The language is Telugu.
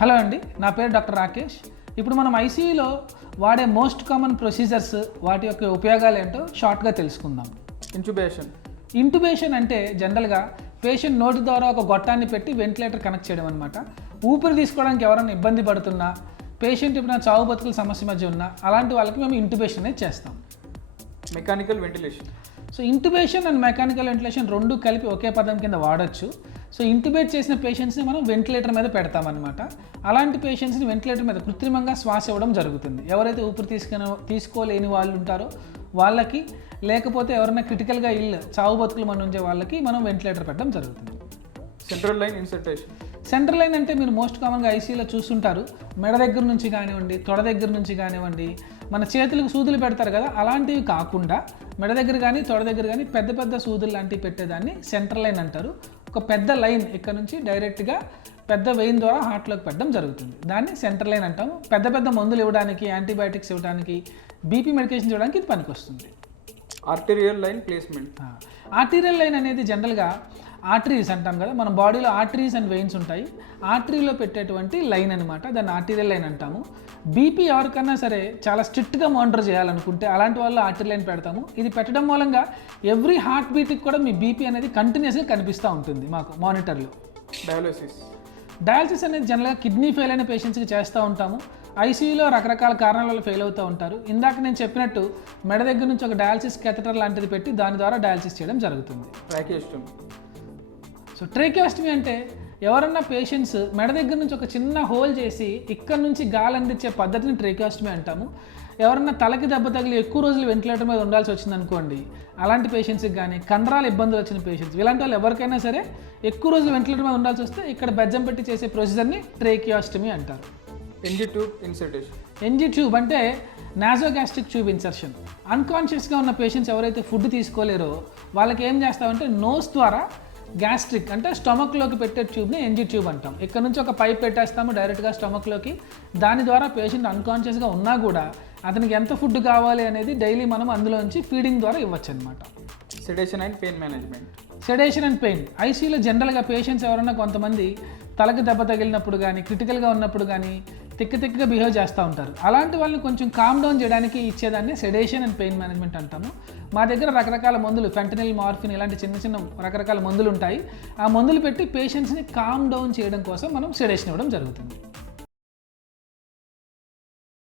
హలో అండి, నా పేరు డాక్టర్ రాకేష్. ఇప్పుడు మనం ఐసీయూలో వాడే మోస్ట్ కామన్ ప్రొసీజర్స్, వాటి యొక్క ఉపయోగాలు ఏంటో షార్ట్గా తెలుసుకుందాం. ఇంటుబేషన్ అంటే జనరల్గా పేషెంట్ నోటి ద్వారా ఒక గొట్టాన్ని పెట్టి వెంటిలేటర్ కనెక్ట్ చేయడం అనమాట. ఊపిరి తీసుకోవడానికి ఎవరైనా ఇబ్బంది పడుతున్నా, పేషెంట్ ఇప్పుడు చావు బతుకుల సమస్య మధ్య ఉన్నా, అలాంటి వాళ్ళకి మేము ఇంటుబేషన్ అనేది చేస్తాం. Mechanical ventilation. So intubation and mechanical ventilation రెండు కలిపి ఒకే పదం కింద వాడచ్చు. సో ఇంటుబేట్ చేసిన పేషెంట్స్ని మనం వెంటిలేటర్ మీద పెడతామన్నమాట. అలాంటి పేషెంట్స్ని వెంటిలేటర్ మీద కృత్రిమంగా శ్వాస ఇవ్వడం జరుగుతుంది. ఎవరైతే ఊపిరి తీసుకోలేని వాళ్ళు ఉంటారో వాళ్ళకి, లేకపోతే ఎవరైనా క్రిటికల్గా చావు బతుకులు మనం ఉంచే వాళ్ళకి మనం వెంటిలేటర్ పెట్టడం జరుగుతుంది. Central line insertion. Central line అంటే మీరు మోస్ట్ కామన్గా ఐసీయూలో చూస్తుంటారు. మెడ దగ్గర నుంచి కానివ్వండి, తొడ దగ్గర నుంచి కానివ్వండి, మన చేతులకు సూదులు పెడతారు కదా, అలాంటివి కాకుండా మెడ దగ్గర కానీ తొడ దగ్గర కానీ పెద్ద పెద్ద సూదులు లాంటివి పెట్టేదాన్ని సెంట్రల్ లైన్ అంటారు. ఒక పెద్ద లైన్ ఇక్కడ నుంచి డైరెక్ట్గా పెద్ద వెయిన్ ద్వారా హార్ట్లోకి పెట్టడం జరుగుతుంది. దాన్ని సెంట్రల్ లైన్ అంటాము. పెద్ద పెద్ద మందులు ఇవ్వడానికి, యాంటీబయాటిక్స్ ఇవ్వడానికి, బీపీ మెడికేషన్ ఇవ్వడానికి ఇది పనికొస్తుంది. Arterial line placement. Arterial line అనేది జనరల్గా ఆర్టరీస్ అంటాం కదా, మన బాడీలో ఆర్టరీస్ అండ్ వెయిన్స్ ఉంటాయి. ఆర్టరీలో పెట్టేటువంటి లైన్ అనమాట, దాన్ని ఆర్టీరియల్ లైన్ అంటాము. బీపీ ఎవరికన్నా సరే చాలా స్ట్రిక్ట్గా మానిటర్ చేయాలనుకుంటే అలాంటి వాళ్ళు ఆర్టరీ లైన్ పెడతాము. ఇది పెట్టడం మూలంగా ఎవ్రీ హార్ట్ బీట్కి కూడా మీ బీపీ అనేది కంటిన్యూస్గా కనిపిస్తూ ఉంటుంది మాకు మానిటర్లో. డయాలసిస్ అనేది జనరల్గా కిడ్నీ ఫెయిల్ అయిన పేషెంట్స్కి చేస్తూ ఉంటాము. ఐసీయూలో రకరకాల కారణాల వల్ల ఫెయిల్ అవుతూ ఉంటారు. ఇందాక నేను చెప్పినట్టు మెడ దగ్గర నుంచి ఒక డయాలసిస్ కెథటర్ లాంటిది పెట్టి దాని ద్వారా డయాలసిస్ చేయడం జరుగుతుంది. సో ట్రేకియోస్టమీ అంటే ఎవరన్నా పేషెంట్స్ మెడ దగ్గర నుంచి ఒక చిన్న హోల్ చేసి ఇక్కడ నుంచి గాలి అందించే పద్ధతిని ట్రేకియోస్టమీ అంటాము. ఎవరన్నా తలకి దెబ్బ తగిలి ఎక్కువ రోజులు వెంటిలేటర్ మీద ఉండాల్సి వచ్చిందనుకోండి, అలాంటి పేషెంట్స్కి కానీ కండరాల ఇబ్బందులు వచ్చిన పేషెంట్స్, ఇలాంటి వాళ్ళు ఎవరికైనా సరే ఎక్కువ రోజులు వెంటిలేటర్ మీద ఉండాల్సి వస్తే ఇక్కడ బెజ్జం పెట్టి చేసే ప్రొసీజర్ని ట్రేకియోస్టమీ అంటారు. ఎన్జీ ట్యూబ్ అంటే నాజోగాస్ట్రిక్ ట్యూబ్ ఇన్సర్షన్. అన్కాన్షియస్గా ఉన్న పేషెంట్స్ ఎవరైతే ఫుడ్ తీసుకోలేరో వాళ్ళకి ఏం చేస్తామంటే నోస్ ద్వారా గ్యాస్ట్రిక్ అంటే స్టమక్లోకి పెట్టే ట్యూబ్ని ఎన్జీ ట్యూబ్ అంటాం. ఇక్కడ నుంచి ఒక పైప్ పెట్టేస్తాము డైరెక్ట్గా స్టమక్లోకి. దాని ద్వారా పేషెంట్ అన్కాన్షియస్గా ఉన్నా కూడా అతనికి ఎంత ఫుడ్ కావాలి అనేది డైలీ మనం అందులోంచి ఫీడింగ్ ద్వారా ఇవ్వచ్చు అనమాట. Sedition and pain management. Sedition and pain ఐసీయూలో జనరల్గా పేషెంట్స్ ఎవరైనా కొంతమంది తలకి దెబ్బ తగిలినప్పుడు కానీ, క్రిటికల్గా ఉన్నప్పుడు కానీ తిక్కగా బిహేవ్ చేస్తూ ఉంటారు. అలాంటి వాళ్ళని కొంచెం కామ్ డౌన్ చేయడానికి ఇచ్చేదాన్ని సెడేషన్ అండ్ పెయిన్ మేనేజ్మెంట్ అంటాము. మా దగ్గర రకరకాల మందులు, ఫెంటనిల్, మార్ఫిన్ ఇలాంటి చిన్న చిన్న రకరకాల మందులు ఉంటాయి. ఆ మందులు పెట్టి పేషెంట్స్ని కామ్ డౌన్ చేయడం కోసం మనం సెడేషన్ ఇవ్వడం జరుగుతుంది.